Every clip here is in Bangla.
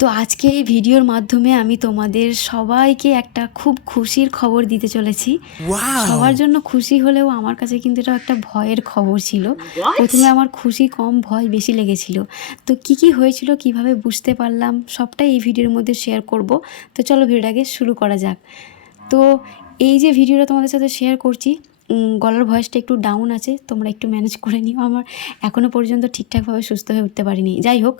তো আজকে এই ভিডিওর মাধ্যমে আমি তোমাদের সবাইকে একটা খুব খুশির খবর দিতে চলেছি। সবার জন্য খুশি হলেও আমার কাছে কিন্তু এটা একটা ভয়ের খবর ছিল। প্রথমে আমার খুশি কম ভয় বেশি লেগেছিল। তো কি কি হয়েছিল কীভাবে বুঝতে পারলাম সবটাই এই ভিডিওর মধ্যে শেয়ার করব। তো চলো ভিডিওটাকে শুরু করা যাক। তো এই যে ভিডিওটা তোমাদের সাথে শেয়ার করছি গলার ভয়েসটা একটু ডাউন আছে তোমরা একটু ম্যানেজ করে নিও। আমার এখনও পর্যন্ত ঠিকঠাকভাবে সুস্থ হয়ে উঠতে পারিনি। যাই হোক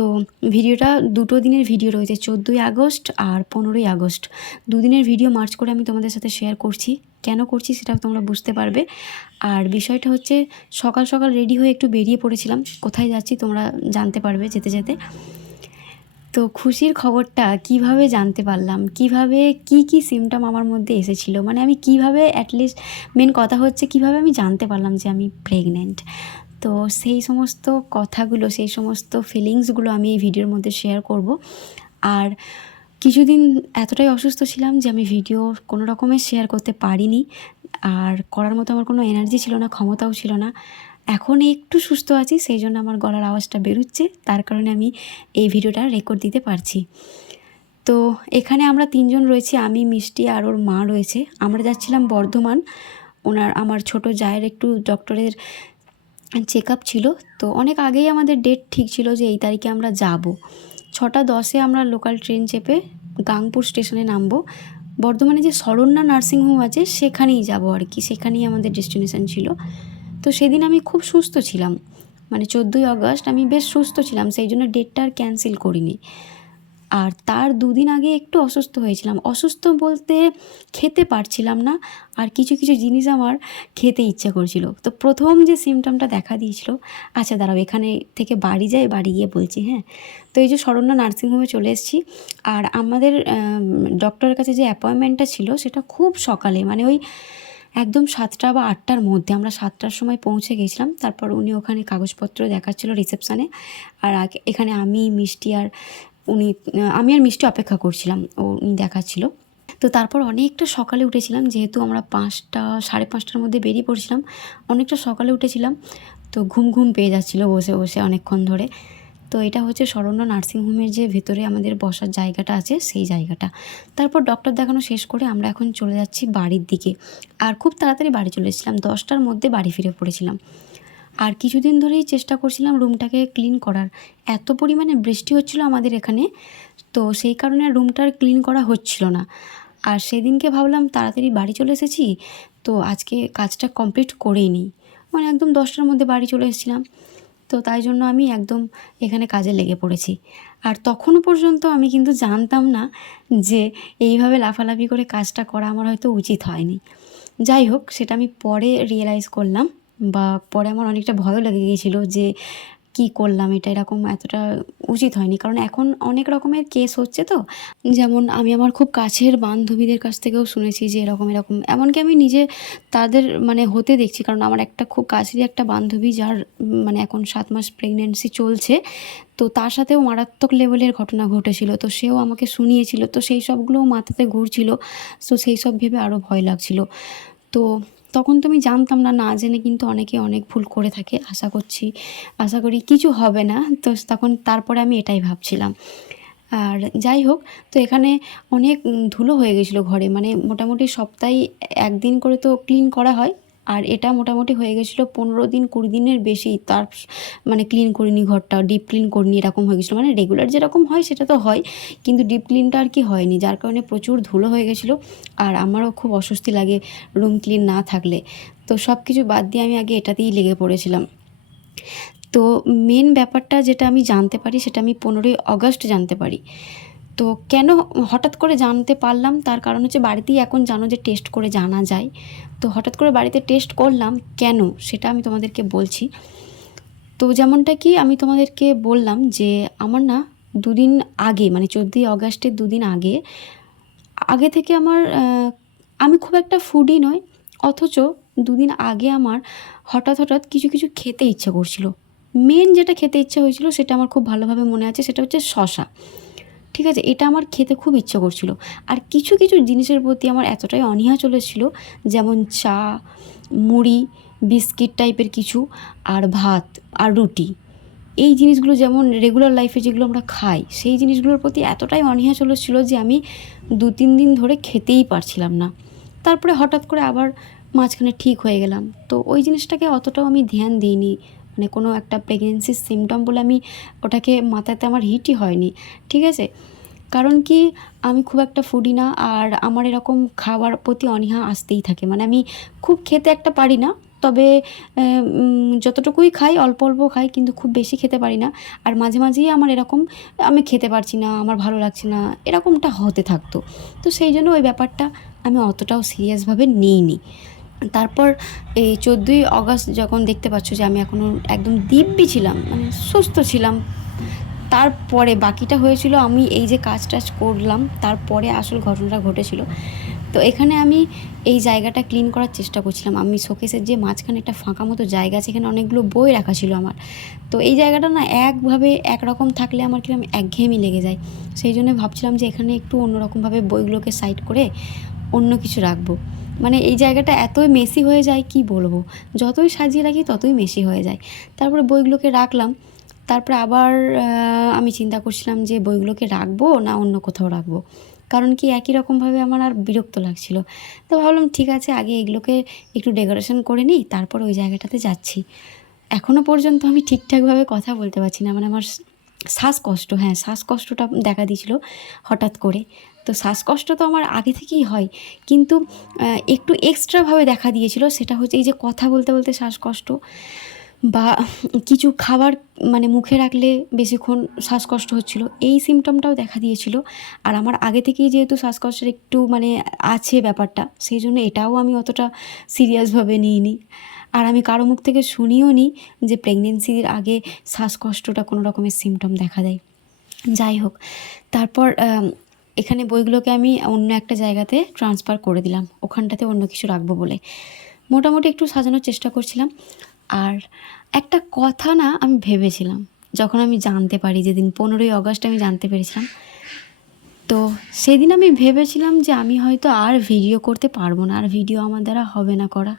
তো ভিডিওটা দুটো দিনের ভিডিও রয়েছে, চোদ্দোই আগস্ট আর পনেরোই আগস্ট। দুদিনের ভিডিও মার্চ করে আমি তোমাদের সাথে শেয়ার করছি। কেন করছি সেটা তোমরা বুঝতে পারবে। আর বিষয়টা হচ্ছে, সকাল সকাল রেডি হয়ে একটু বেরিয়ে পড়েছিলাম। কোথায় যাচ্ছি তোমরা জানতে পারবে যেতে যেতে। তো খুশির খবরটা, কীভাবে জানতে পারলাম? কীভাবে, কি কি সিমটম আমার মধ্যে এসেছিল? মানে আমি কীভাবে অ্যাটলিস্ট মেন কথা হচ্ছে কীভাবে আমি জানতে পারলাম যে আমি প্রেগনেন্ট তো সেই সমস্ত কথাগুলো, সেই সমস্ত ফিলিংসগুলো আমি এই ভিডিওর মধ্যে শেয়ার করব। আর কিছুদিন এতটাই অসুস্থ ছিলাম যে আমি ভিডিও কোনো রকমের শেয়ার করতে পারিনি। আর করার মতো আমার কোনো এনার্জি ছিল না, ক্ষমতাও ছিল না। এখন একটু সুস্থ আছি, সেই জন্য আমার গলার আওয়াজটা বেরোচ্ছে, তার কারণে আমি এই ভিডিওটা রেকর্ড দিতে পারছি। তো এখানে আমরা তিনজন রয়েছি, আমি, মিষ্টি আর ওর মা রয়েছে। আমরা যাচ্ছিলাম বর্ধমান। ওনার, আমার ছোট জায়ের একটু ডক্টরের চেক আপ ছিল। তো অনেক আগেই আমাদের ডেট ঠিক ছিল যে এই তারিখে আমরা যাব। ছটা দশে আমরা লোকাল ট্রেন চেপে গাংপুর স্টেশনে নামবো। বর্ধমানে যে শরণ্যা নার্সিংহোম আছে, সেখানেই যাব আর কি। সেখানেই আমাদের ডেস্টিনেশন ছিল। তো সেদিন আমি খুব সুস্থ ছিলাম। মানে চোদ্দোই আগস্ট আমি বেশ সুস্থ ছিলাম, সেই জন্য ডেটটা আর ক্যান্সেল করিনি। আর তার দুদিন আগে একটু অসুস্থ হয়েছিলাম। অসুস্থ বলতে খেতে পারছিলাম না, আর কিছু কিছু জিনিস আমার খেতে ইচ্ছা করছিল। তো প্রথম যে সিমটমটা দেখা দিয়েছিল আচ্ছা দাঁড়াও, এখানে থেকে বাড়ি যাই, বাড়ি গিয়ে বলছি হ্যাঁ? তো এই যে শরণ্য নার্সিংহোমে চলে এসেছি, আর আমাদের ডক্টরের কাছে যে অ্যাপয়েন্টমেন্টটা ছিল, সেটা খুব সকালে মানে ওই একদম সাতটা বা আটটার মধ্যে, আমরা সাতটার সময় পৌঁছে গেছিলাম। তারপর উনি ওখানে কাগজপত্র দেখাচ্ছিল রিসেপশানে আর এখানে আমি, মিষ্টি আর উনি আমি আর মিষ্টি অপেক্ষা করছিলাম, ও উনি দেখাচ্ছিল। তো তারপর অনেকটা সকালে উঠেছিলাম, যেহেতু আমরা পাঁচটা, সাড়ে পাঁচটার মধ্যে বেরিয়ে পড়ছিলাম, অনেকটা সকালে উঠেছিলাম, তো ঘুম ঘুম পেয়ে যাচ্ছিল বসে বসে অনেকক্ষণ ধরে। তো এটা হচ্ছে শরণ্য নার্সিংহোমের যে ভেতরে আমাদের বসার জায়গাটা আছে, সেই জায়গাটা। তারপর ডক্টর দেখানো শেষ করে আমরা এখন চলে যাচ্ছি বাড়ির দিকে। আর খুব তাড়াতাড়ি বাড়ি চলে এসেছিলাম, দশটার মধ্যে বাড়ি ফিরে পড়েছিলাম। আর কিছুদিন ধরেই চেষ্টা করছিলাম রুমটাকে ক্লিন করার। এত পরিমাণে বৃষ্টি হচ্ছিল আমাদের এখানে, তো সেই কারণে রুমটার ক্লিন করা হচ্ছিল না। আর সেদিনকে ভাবলাম তাড়াতাড়ি বাড়ি চলে এসেছি, তো আজকে কাজটা কমপ্লিট করেই নিই। মানে একদম দশটার মধ্যে বাড়ি চলে এসেছিলাম, তো তাই জন্য আমি একদম এখানে কাজে লেগে পড়েছি। আর তখনও পর্যন্ত আমি কিন্তু জানতাম না যে এইভাবে লাফালাফি করে কাজটা করা আমার হয়তো উচিত হয়নি। যাই হোক, সেটা আমি পরে রিয়েলাইজ করলাম। বা পরে আমার অনেকটা ভয়ও লেগে গিয়েছিল যে কি করলাম, এটা এরকম এতটা উচিত হয়নি। কারণ এখন অনেক রকমের কেস হচ্ছে তো। যেমন আমি আমার খুব কাছের বান্ধবীদের কাছ থেকেও শুনেছি যে এরকম এরকম। এমনকি আমি নিজে তাদের মানে হতে দেখছি, কারণ আমার একটা খুব কাছেরই একটা বান্ধবী যার মানে এখন সাত মাস প্রেগনেন্সি চলছে। তো তার সাথেও মারাত্মক লেভেলের ঘটনা ঘটেছিল। তো সেও আমাকে শুনিয়েছিল। তো সেই সবগুলোও মাথাতে ঘুরছিল। তো সেই সব ভেবে আরও ভয় লাগছিল। তো তখন তো আমি জানতাম না না জেনে কিন্তু অনেকে অনেক ভুল করে থাকে, আশা করছি, আশা করি কিছু হবে না। তো তখন তারপরে আমি এটাই ভাবছিলাম। আর যাই হোক, তো এখানে অনেক ধুলো হয়ে গেছিল ঘরে। মানে মোটামুটি সপ্তাহে একদিন করে তো ক্লিন করা হয়। আর এটা মোটামুটি হয়ে গেছিল পনেরো দিন, কুড়ি দিনের বেশি তার মানে ক্লিন করিনি ঘরটা ডিপ ক্লিন করিনি এরকম হয়ে গেছিল। মানে রেগুলার যেরকম হয় সেটা তো হয়, কিন্তু ডিপ ক্লিনটা আর কি হয়নি, যার কারণে প্রচুর ধুলো হয়ে গেছিল আর আমারও খুব অস্বস্তি লাগে রুম ক্লিন না থাকলে। তো সব কিছু বাদ দিয়ে আমি আগে এটাতেই লেগে পড়েছিলাম। তো মেন ব্যাপারটা যেটা আমি জানতে পারি সেটা আমি পনেরোই অগস্ট জানতে পারি। তো কেন হঠাৎ করে জানতে পারলাম, তার কারণ হচ্ছে বাড়িতেই এখন জানো যে টেস্ট করে জানা যায়। তো হঠাৎ করে বাড়িতে টেস্ট করলাম, কেন? সেটা আমি তোমাদেরকে বলছি। তো যেমনটা কি, আমি তোমাদেরকে বললাম যে আমার না দুদিন আগে মানে চোদ্দোই অগাস্টের দুদিন আগে আগে থেকে আমার আমি খুব একটা ফুডি নয় অথচ দুদিন আগে আমার হঠাৎ হঠাৎ কিছু কিছু খেতে ইচ্ছা করছিল। মেন যেটা খেতে ইচ্ছা হয়েছিল সেটা আমার খুব ভালোভাবে মনে আছে, সেটা হচ্ছে শশা ঠিক আছে, এটা আমার খেতে খুব ইচ্ছে করছিল। আর কিছু কিছু জিনিসের প্রতি আমার এতটাই অনীহা চলেছিল, যেমন চা, মুড়ি, বিস্কিট টাইপের কিছু, আর ভাত, আর রুটি। এই জিনিসগুলো যেমন রেগুলার লাইফে যেগুলো আমরা খাই, সেই জিনিসগুলোর প্রতি এতটাই অনীহা চলেছিল যে আমি দু, তিন দিন ধরে খেতেই পারছিলাম না। তারপরে হঠাৎ করে আবার মাঝখানে ঠিক হয়ে গেলাম। তো ওই জিনিসটাকে অতটাও আমি ধ্যান দিইনি। মানে কোনো একটা প্রেগনেন্সির সিমটম বলে আমি ওটাকে মাথাতে আমার হিটই হয়নি, ঠিক আছে? কারণ কি, আমি খুব একটা ফুডি না আর আমার এরকম খাবার প্রতি অনীহা আসতেই থাকে। মানে আমি খুব খেতে একটা পারি না, তবে যতটুকুই খাই, অল্প অল্প খাই, কিন্তু খুব বেশি খেতে পারি না। আর মাঝে মাঝেই আমার এরকম, আমি খেতে পারছি না, আমার ভালো লাগছে না, এরকমটা হতে থাকতো। তো সেই জন্য ওই ব্যাপারটা আমি অতটাও সিরিয়াসভাবে নিইনি। তারপর এই চোদ্দোই অগস্ট যখন দেখতে পাচ্ছ যে আমি এখনও একদম দিব্যি ছিলাম মানে সুস্থ ছিলাম, তারপরে বাকিটা হয়েছিল আমি এই যে কাজ টাজ করলাম, তারপরে আসল ঘটনাটা ঘটেছিল। তো এখানে আমি এই জায়গাটা ক্লিন করার চেষ্টা করছিলাম। আমি শোকেসের যে মাঝখানে একটা ফাঁকা মতো জায়গা আছে, এখানে অনেকগুলো বই রাখা ছিল আমার। তো এই জায়গাটা না একভাবে একরকম থাকলে আমার কীরকম একঘেয়েমি লেগে যায়। সেই জন্য ভাবছিলাম যে এখানে একটু অন্যরকমভাবে বইগুলোকে সাইড করে অন্য কিছু রাখব। মানে এই জায়গাটা এতই মেসি হয়ে যায়, কি বলব? যতই সাজিয়ে রাখি, ততই মেসি হয়ে যায়। তারপরে বইগুলোকে রাখলাম। তারপরে আবার আমি চিন্তা করছিলাম যে বইগুলোকে রাখব না অন্য কোথাও রাখব? কারণ কি একই রকমভাবে আমার আর বিরক্ত লাগছিল। তো ভাবলাম, ঠিক আছে, আগে এগুলোকে একটু ডেকোরেশন করে নিই, তারপর ওই জায়গাটাতে যাচ্ছি। এখনও পর্যন্ত আমি ঠিকঠাকভাবে কথা বলতে পারছি না। মানে আমার শ্বাসকষ্ট হ্যাঁ শ্বাসকষ্টটা দেখা দিয়েছিল হঠাৎ করে। তো শ্বাসকষ্ট তো আমার আগে থেকেই হয়। কিন্তু একটু এক্সট্রাভাবে দেখা দিয়েছিল, সেটা হচ্ছে এই যে কথা বলতে বলতে শ্বাসকষ্ট বা কিছু খাবার মানে মুখে রাখলে বেশিক্ষণ শ্বাসকষ্ট হচ্ছিল, এই সিমটমটাও দেখা দিয়েছিল। আর আমার আগে থেকেই যেহেতু শ্বাসকষ্টের একটু মানে আছে ব্যাপারটা, সেই জন্য এটাও আমি অতটা সিরিয়াসভাবে নিইনি। আর আমি কারও মুখ থেকে শুনিও নি যে প্রেগনেন্সির আগে শ্বাসকষ্টটা কোনো রকমের সিমটম দেখা দেয়। যাই হোক, তারপর এখানে বইগুলোকে আমি অন্য একটা জায়গাতে ট্রান্সফার করে দিলাম। ওখানটাতে অন্য কিছু রাখব বলে। মোটামুটি একটু সাজানোর চেষ্টা করছিলাম। আর একটা কথা না আমি ভেবেছিলাম, যখন আমি জানতে পারি যেদিন পনেরোই আগস্ট আমি জানতে পেরেছিলাম, তো সেদিন আমি ভেবেছিলাম যে আমি হয়তো আর ভিডিও করতে পারব না, আর ভিডিও আমার দ্বারা হবে না করা।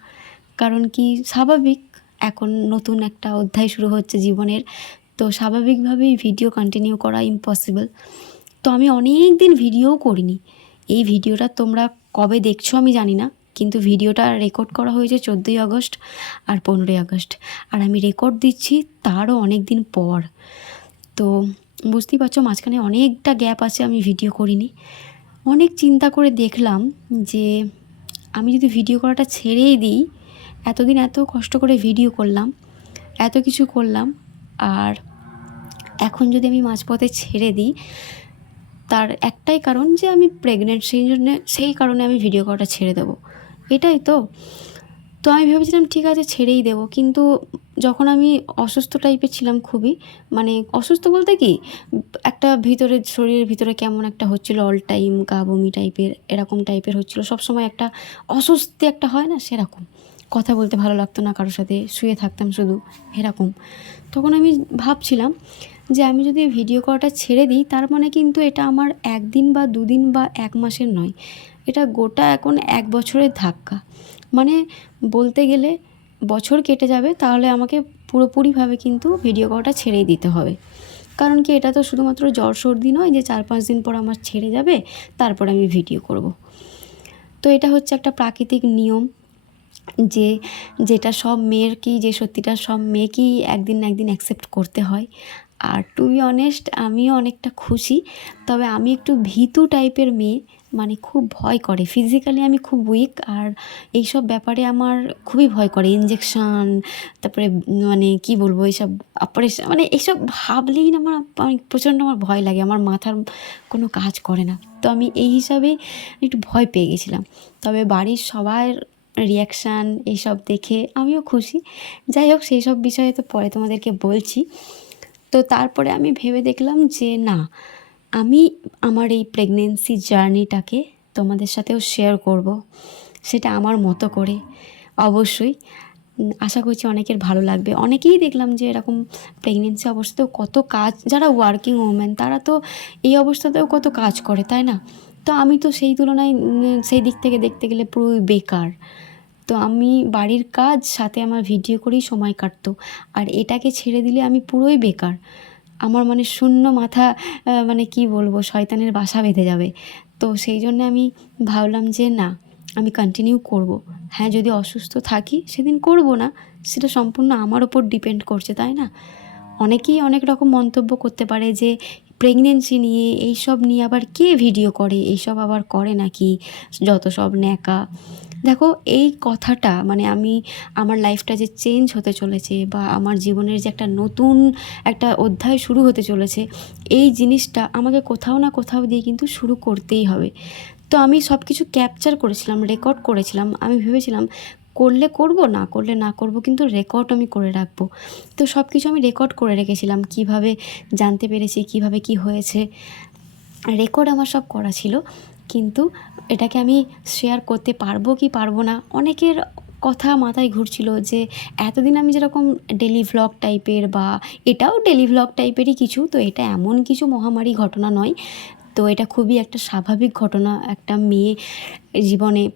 কারণ কি, স্বাভাবিক এখন নতুন একটা অধ্যায় শুরু হচ্ছে জীবনের, তো স্বাভাবিকভাবেই ভিডিও কন্টিনিউ করা ইম্পসিবল তো আমি অনেক দিন ভিডিওও করিনি। এই ভিডিওটা তোমরা কবে দেখছ আমি জানি না, কিন্তু ভিডিওটা রেকর্ড করা হয়েছে চোদ্দোই আগস্ট আর পনেরোই আগস্ট। আর আমি রেকর্ড দিচ্ছি তারও অনেক দিন পর। তো বুঝতেই পারছ মাঝখানে অনেকটা গ্যাপ আছে, আমি ভিডিও করিনি। অনেক চিন্তা করে দেখলাম যে আমি যদি ভিডিও করাটা ছেড়েই দিই, এতদিন এত কষ্ট করে ভিডিও করলাম, এত কিছু করলাম, আর এখন যদি আমি মাঝপথে ছেড়ে দিই তার একটাই কারণ যে আমি প্রেগনেন্ট সেই জন্য, সেই কারণে আমি ভিডিও কলটা ছেড়ে দেবো। এটাই তো। তো আমি ভেবেছিলাম, ঠিক আছে, ছেড়েই দেবো। কিন্তু যখন আমি অসুস্থ টাইপের ছিলাম খুবই মানে অসুস্থ বলতে কি, একটা ভিতরে, শরীরের ভিতরে কেমন একটা হচ্ছিল অল টাইম গা বমি টাইপের এরকম টাইপের হচ্ছিল, সবসময় একটা অস্বস্তি একটা হয় না, সেরকম। কথা বলতে ভালো লাগতো না কারোর সাথে, শুয়ে থাকতাম শুধু, এরকম। তখন আমি ভাবছিলাম যে আমি যদি ভিডিও করাটা ছেড়ে দিই, তার মানে কিন্তু এটা আমার একদিন বা দুদিন বা এক মাসের নয়। এটা গোটা এখন এক বছরের ধাক্কা। মানে বলতে গেলে বছর কেটে যাবে, তাহলে আমাকে পুরোপুরিভাবে কিন্তু ভিডিও করাটা ছেড়েই দিতে হবে। কারণ কি, এটা তো শুধুমাত্র জ্বর সর্দি নয় যে চার পাঁচ দিন পর আমার ছেড়ে যাবে, তারপর আমি ভিডিও করব। তো এটা হচ্ছে একটা প্রাকৃতিক নিয়ম যে যেটা সব মেয়ের কি, যে সত্যিটা সব মেয়েকেই একদিন না একদিন অ্যাকসেপ্ট করতে হয়। আর টু বি অনেস্ট আমিও অনেকটা খুশি। তবে আমি একটু ভীতু টাইপের মেয়ে মানে খুব ভয় করে। ফিজিক্যালি আমি খুব উইক আর এইসব ব্যাপারে আমার খুবই ভয় করে। ইঞ্জেকশন তারপরে মানে কি বলব, এইসব অপারেশন মানে এইসব ভাবলেই না আমার আমি প্রচণ্ড আমার ভয় লাগে। আমার মাথার কোনো কাজ করে না। তো আমি এই হিসাবে একটু ভয় পেয়ে গেছিলাম। তবে বাড়ির সবার রিয়াকশান এইসব দেখে আমিও খুশি। যাই হোক সেই সব বিষয়ে তো পরে তোমাদেরকে বলছি। তো তারপরে আমি ভেবে দেখলাম যে না, আমি আমার এই প্রেগনেন্সি জার্নিটাকে তোমাদের সাথেও শেয়ার করব। সেটা আমার মতো করে, অবশ্যই। আশা করছি অনেকের ভালো লাগবে। অনেকেই দেখলাম যে এরকম প্রেগনেন্সি অবস্থাতেও কত কাজ, যারা ওয়ার্কিং ওমেন তারা তো এই অবস্থাতেও কত কাজ করে, তাই না? তো আমি তো সেই তুলনায় সেই দিক থেকে দেখতে গেলে পুরোই বেকার। তো আমি বাড়ির কাজ, সাথে আমার ভিডিও করেই সময় কাটতো। আর এটাকে ছেড়ে দিলে আমি পুরোই বেকার। আমার মানে শূন্য মাথা মানে কি বলব, শয়তানের বাসা বেঁধে যাবে। তো সেই জন্য আমি ভাবলাম যে না, আমি কন্টিনিউ করব। হ্যাঁ যদি অসুস্থ থাকি, সেদিন করব না। সেটা সম্পূর্ণ আমার ওপর ডিপেন্ড করছে, তাই না? অনেকেই অনেক রকম মন্তব্য করতে পারে যে প্রেগনেন্সি নিয়ে এইসব নিয়ে আবার কে ভিডিও করে? এইসব আবার করে নাকি? যত সব ন্যাকা। দেখো, এই কথাটা মানে আমি আমার লাইফটা যে চেঞ্জ হতে চলেছে বা আমার জীবনের যে একটা নতুন একটা অধ্যায় শুরু হতে চলেছে, এই জিনিসটা আমাকে কোথাও না কোথাও দিয়ে কিন্তু শুরু করতেই হবে। তো আমি সব কিছু ক্যাপচার করেছিলাম রেকর্ড করেছিলাম, আমি ভেবেছিলাম করলে করব, না করলে না করব কিন্তু রেকর্ড আমি করে রাখব। তো সব কিছু আমি রেকর্ড করে রেখেছিলাম, কীভাবে জানতে পেরেছি, কীভাবে কি হয়েছে রেকর্ড আমার সব করা ছিল। কিন্তু এটাকে আমি শেয়ার করতে পারব কি পারব না? অনেকের কথা মাথায় ঘুরছিল যে এতদিন আমি যেরকম ডেলি ভ্লগ টাইপের বা এটাও ডেলি ভ্লগ টাইপেরই কিছু, তো এটা এমন কিছু মহামারী ঘটনা নয়। তো এটা খুবই একটা স্বাভাবিক ঘটনা, একটা মেয়ে জীবনে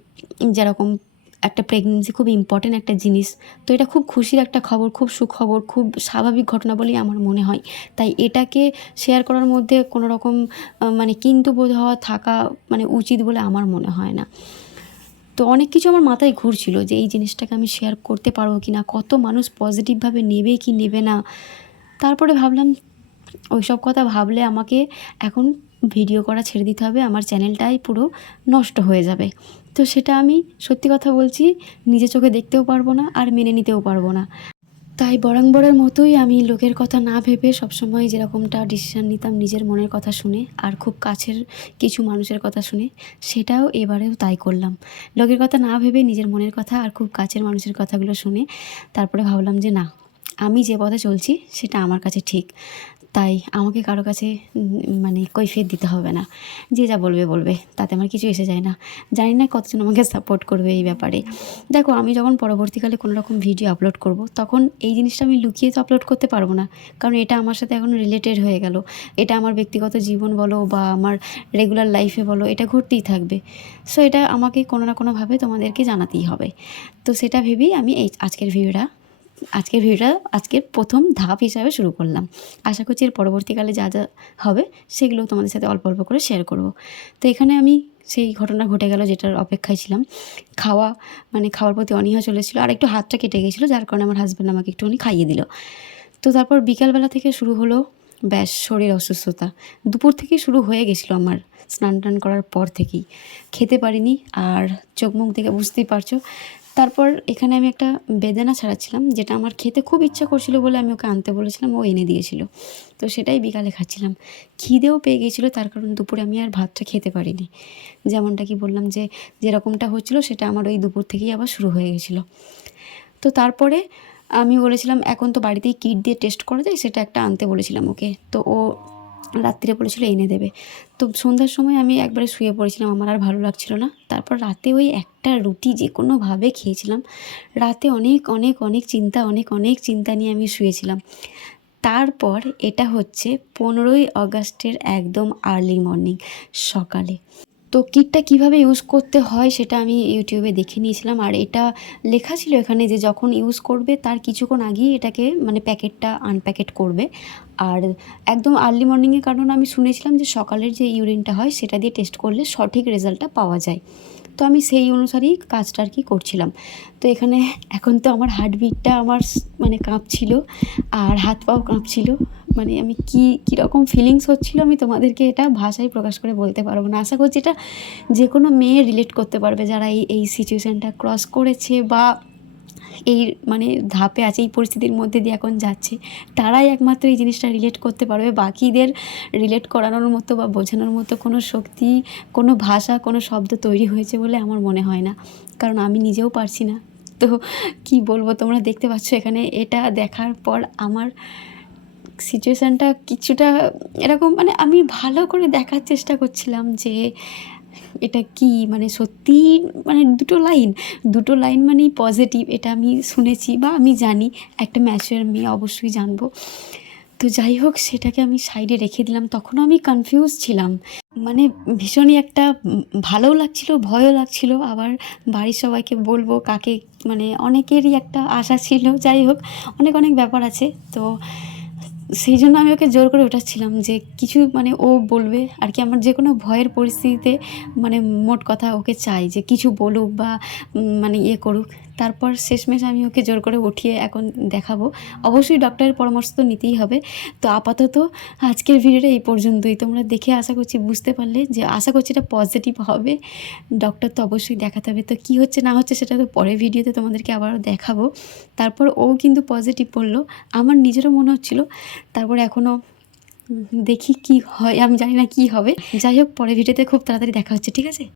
যেরকম একটা প্রেগনেন্সি খুব ইম্পর্টেন্ট একটা জিনিস। তো এটা খুব খুশির একটা খবর, খুব সুখবর, খুব স্বাভাবিক ঘটনা বলেই আমার মনে হয়। তাই এটাকে শেয়ার করার মধ্যে কোনো রকম মানে কিন্তু বোধ হওয়া থাকা মানে উচিত বলে আমার মনে হয় না। তো অনেক কিছু আমার মাথায় ঘুরছিল যে এই জিনিসটাকে আমি শেয়ার করতে পারব কি না কত মানুষ পজিটিভভাবে নেবে কি নেবে না। তারপরে ভাবলাম, ওইসব কথা ভাবলে আমাকে এখন ভিডিও করা ছেড়ে দিতে হবে, আমার চ্যানেলটাই পুরো নষ্ট হয়ে যাবে। তো সেটা আমি সত্যি কথা বলছি, নিজে চোখে দেখতেও পারব না আর মেনে নিতেও পারব না। তাই বরাংবরের মতোই আমি লোকের কথা না ভেবে সবসময় যেরকমটা ডিসিশান নিতাম নিজের মনের কথা শুনে আর খুব কাছের কিছু মানুষের কথা শুনে, সেটাও এবারেও তাই করলাম। লোকের কথা না ভেবে নিজের মনের কথা আর খুব কাছের মানুষের কথাগুলো শুনে তারপরে ভাবলাম যে না, আমি যে পথে চলছি সেটা আমার কাছে ঠিক। তাই আমাকে কারও কাছে মানে কৈফিয়ত দিতে হবে না। যে যা বলবে বলবে। তাতে আমার কিছু এসে যায় না। জানি না কতজন আমাকে সাপোর্ট করবে এই ব্যাপারে। দেখো, আমি যখন পরবর্তীকালে কোনো রকম ভিডিও আপলোড করব, তখন এই জিনিসটা আমি লুকিয়ে তো আপলোড করতে পারব না। কারণ এটা আমার সাথে এখন রিলেটেড হয়ে গেল। এটা আমার ব্যক্তিগত জীবন বলো বা আমার রেগুলার লাইফে বলো, এটা ঘটতেই থাকবে। সো এটা আমাকে কোনো না কোনোভাবে তোমাদেরকে জানাতেই হবে। তো সেটা ভেবেই আমি এই আজকের ভিডিওটা আজকের ভিডিওটা আজকের প্রথম ধাপ হিসাবে শুরু করলাম। আশা করছি এর পরবর্তীকালে যা যা হবে সেগুলো তোমাদের সাথে অল্প অল্প করে শেয়ার করব। তো এখানে আমি সেই ঘটনা ঘটে গেল যেটার অপেক্ষায় ছিলাম। খাওয়া মানে খাওয়ার প্রতি অনীহা চলেছিল আর একটু হাতটা কেটে গেছিল যার কারণে আমার হাজব্যান্ড আমাকে একটুখানি খাইয়ে দিল। তো তারপর বিকালবেলা থেকে শুরু হলো ব্যাস শরীর অসুস্থতা। দুপুর থেকেই শুরু হয়ে গেছিল আমার স্নান টান করার পর থেকেই। খেতে পারিনি আর চোখ মুখ দেখে বুঝতেই পারছ তারপর এখানে আমি একটা বেদানা ছাড়াচ্ছিলাম, যেটা আমার খেতে খুব ইচ্ছা করছিল বলে আমি ওকে আনতে বলেছিলাম, ও এনে দিয়েছিল। তো সেটাই বিকালে খাচ্ছিলাম। খিদেও পেয়ে গিয়েছিল, তার কারণ দুপুরে আমি আর ভাতটা খেতে পারিনি। যেমনটা কি বললাম যে, যেরকমটা হচ্ছিল সেটা আমার ওই দুপুর থেকেই আবার শুরু হয়ে গেছিল তো তারপরে আমি বলেছিলাম, এখন তো বাড়িতেই কিট দিয়ে টেস্ট করা যায়, সেটা একটা আনতে বলেছিলাম ওকে। তো ও রাত্রিরে বলেছিল এনে দেবে। তো সন্ধ্যার সময় আমি একবারে শুয়ে পড়েছিলাম, আমার আর ভালো লাগছিল না। তারপর রাতে ওই একটা রুটি যে কোনোভাবে খেয়েছিলাম। রাতে অনেক অনেক অনেক চিন্তা, অনেক অনেক চিন্তা নিয়ে আমি শুয়েছিলাম। তারপর এটা হচ্ছে পনেরোই অগাস্টের একদম আর্লি মর্নিং সকালে। তো কিটটা কীভাবে ইউজ করতে হয় সেটা আমি ইউটিউবে দেখে নিয়েছিলাম। আর এটা লেখা ছিল এখানে যে যখন ইউজ করবে তার কিছুক্ষণ আগেই এটাকে মানে প্যাকেটটা আনপ্যাকেট করবে। আর একদম আর্লি মর্নিংয়ের কারণ আমি শুনেছিলাম যে সকালের যে ইউরিনটা হয় সেটা দিয়ে টেস্ট করলে সঠিক রেজাল্টটা পাওয়া যায়। তো আমি সেই অনুসারেই কাজটা আর কি করছিলাম। তো এখানে এখন তো আমার হার্টবিটটা আমার মানে কাঁপছিল আর হাত পাও কাঁপছিল। মানে আমি কি কীরকম ফিলিংস হচ্ছিল আমি তোমাদেরকে এটা ভাষায় প্রকাশ করে বলতে পারব না। আশা করছি এটা যে কোনো মেয়ে রিলেট করতে পারবে যারা এই এই সিচুয়েশানটা ক্রস করেছে বা এই মানে ধাপে আছে, এই পরিস্থিতির মধ্যে দিয়ে এখন যাচ্ছে। তারাই একমাত্র এই জিনিসটা রিলেট করতে পারবে। বাকিদের রিলেট করানোর মতো বা বোঝানোর মতো কোনো শক্তি, কোনো ভাষা, কোনো শব্দ তৈরি হয়েছে বলে আমার মনে হয় না। কারণ আমি নিজেও পারছি না। তো কি বলব, তোমরা দেখতে পাচ্ছ এখানে এটা দেখার পর আমার সিচুয়েশানটা কিছুটা এরকম মানে আমি ভালো করে দেখার চেষ্টা করছিলাম যে এটা কি? মানে সত্যি মানে দুটো লাইন দুটো লাইন মানেই পজিটিভ এটা আমি শুনেছি বা আমি জানি, একটা ম্যাচের মেয়ে অবশ্যই জানব। তো যাই হোক, সেটাকে আমি সাইডে রেখে দিলাম। তখনও আমি কনফিউজ ছিলাম। মানে ভীষণই একটা ভালোও লাগছিল, ভয়ও লাগছিল। আবার বাড়ির সবাইকে বলব, কাকে মানে অনেকেরই একটা আশা ছিল। যাই হোক, অনেক অনেক ব্যাপার আছে। তো সেই জন্য আমি ওকে জোর করে ওঠাচ্ছিলাম যে কিছু মানে ও বলবে আর কি আমার যে কোনো ভয়ের পরিস্থিতিতে মানে মোট কথা ওকে চাই যে কিছু বলুক বা মানে ইয়ে করুক। তারপর শেষমেশ আমি ওকে জোর করে উঠিয়ে এখন দেখাবো। অবশ্যই ডক্টরের পরামর্শ তো নিতেই হবে। তো আপাতত আজকের ভিডিওটা এই পর্যন্তই। তোমরা দেখে আশা করছি বুঝতে পারলে যে আশা করছি এটা পজিটিভ হবে। ডক্টর তো অবশ্যই দেখাতে হবে। তো কী হচ্ছে না হচ্ছে সেটা তো পরের ভিডিওতে তোমাদেরকে আবারও দেখাবো। তারপর ও কিন্তু পজিটিভ বলল আমার নিজেরও মনে হচ্ছিল। তারপর এখনও দেখি কি হয়। আমি জানি না কি হবে। যাই হোক, পরের ভিডিওতে খুব তাড়াতাড়ি দেখা হচ্ছে, ঠিক আছে?